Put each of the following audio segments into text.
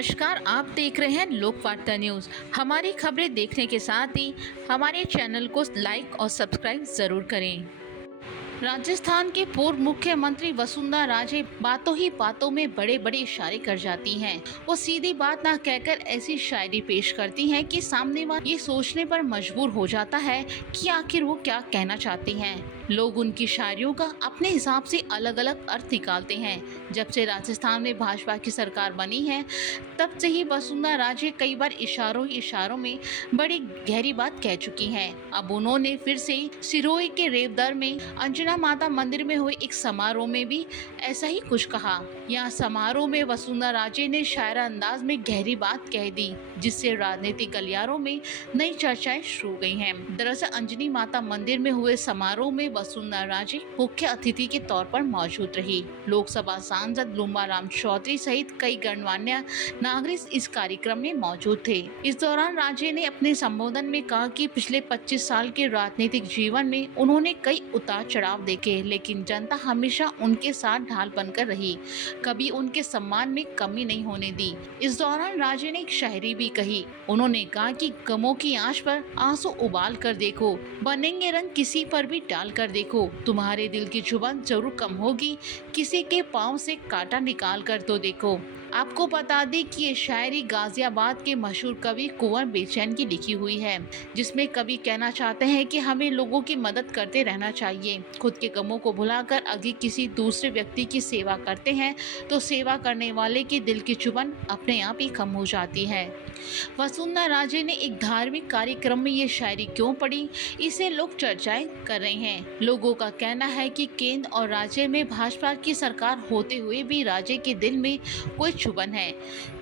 नमस्कार, आप देख रहे हैं लोकवार्ता न्यूज। हमारी खबरें देखने के साथ ही हमारे चैनल को लाइक और सब्सक्राइब जरूर करें। राजस्थान के पूर्व मुख्यमंत्री वसुंधरा राजे बातों ही बातों में बड़े बड़े इशारे कर जाती हैं। वो सीधी बात ना कहकर ऐसी शायरी पेश करती हैं कि सामने वाला ये सोचने पर मजबूर हो जाता है कि आखिर वो क्या कहना चाहती हैं। लोग उनकी शायरियों का अपने हिसाब से अलग अलग अर्थ निकालते हैं। जब से राजस्थान में भाजपा की सरकार बनी है, तब से ही वसुंधरा राजे कई बार इशारों में बड़ी गहरी बात कह चुकी हैं। अब उन्होंने फिर से सिरोही के रेवदर में अंजना माता मंदिर में हुए एक समारोह में भी ऐसा ही कुछ कहा। यहाँ समारोह में वसुंधरा राजे ने शायरा अंदाज में गहरी बात कह दी, जिससे राजनीतिक गलियारों में नई चर्चाएं शुरू गई हैं। दरअसल अंजनी माता मंदिर में हुए समारोह में वसुंधरा राजे मुख्य अतिथि के तौर पर मौजूद रही। लोकसभा सांसद लुम्बाराम चौधरी सहित कई गणमान्य नागरिक इस कार्यक्रम में मौजूद थे। इस दौरान राजे ने अपने संबोधन में कहा कि पिछले 25 साल के राजनीतिक जीवन में उन्होंने कई उतार चढ़ाव देखे, लेकिन जनता हमेशा उनके साथ ढाल बनकर रही, कभी उनके सम्मान में कमी नहीं होने दी। इस दौरान राजे ने एक शायरी भी कही। उन्होंने कहा कि गमों की आंच पर आंसू उबाल कर देखो, बनेंगे रंग किसी पर भी डाल कर देखो, तुम्हारे दिल की जुबान जरूर कम होगी, किसी के पाँव से कांटा निकाल कर तो देखो। आपको बता दें कि ये शायरी गाजियाबाद के मशहूर कवि कुंवर बेचैन की लिखी हुई है, जिसमें कवि कहना चाहते हैं कि हमें लोगों की मदद करते रहना चाहिए। खुद के गमों को भुलाकर अगर किसी दूसरे व्यक्ति की सेवा करते हैं तो सेवा करने वाले के दिल की चुभन अपने आप ही कम हो जाती है। वसुंधरा राजे ने एक धार्मिक कार्यक्रम में ये शायरी क्यों पढ़ी, इसे लोग चर्चाएं कर रहे हैं। लोगों का कहना है कि केंद्र और राज्य में भाजपा की सरकार होते हुए भी राजे के दिल में कोई चुभन है।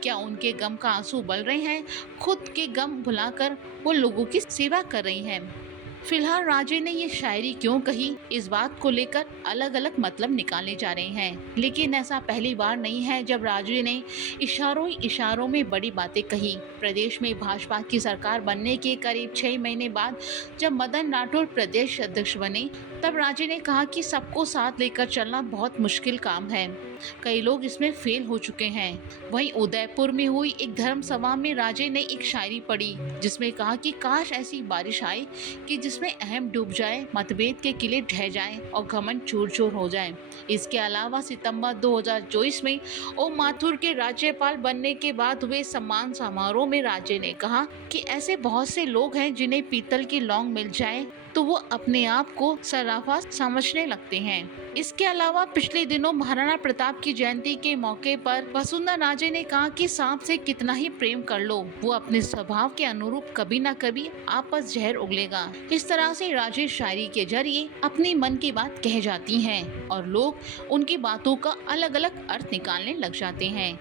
क्या उनके गम का आंसू उबल रहे हैं? खुद के गम भुलाकर वो लोगों की सेवा कर रही हैं। फिलहाल राजे ने ये शायरी क्यों कही, इस बात को लेकर अलग अलग मतलब निकाले जा रहे हैं, लेकिन ऐसा पहली बार नहीं है जब राजे ने इशारों में बड़ी बातें कही। प्रदेश में भाजपा की सरकार बनने के करीब 6 महीने बाद जब मदन राठौर प्रदेश अध्यक्ष बने, तब राजे ने कहा कि सबको साथ लेकर चलना बहुत मुश्किल काम है, कई लोग इसमें फेल हो चुके हैं। वहीं उदयपुर में हुई एक धर्म सभा में राजे ने एक शायरी पढ़ी, जिसमें कहा कि काश ऐसी बारिश आए कि जिसमें अहम डूब जाए, मतभेद के किले ढह जाएं और घमंड चूर चूर हो जाए। इसके अलावा सितंबर 2024 में ओम माथुर के राज्यपाल बनने के बाद हुए सम्मान समारोह में राजे ने कहा कि ऐसे बहुत से लोग हैं जिन्हें पीतल की लौंग मिल जाए तो वो अपने आप को सराफा समझने लगते हैं। इसके अलावा पिछले दिनों महाराणा प्रताप की जयंती के मौके पर वसुंधरा राजे ने कहा कि सांप से कितना ही प्रेम कर लो, वो अपने स्वभाव के अनुरूप कभी न कभी आपस जहर उगलेगा। इस तरह से राजे शायरी के जरिए अपनी मन की बात कह जाती हैं और लोग उनकी बातों का अलग अलग अर्थ निकालने लग जाते हैं।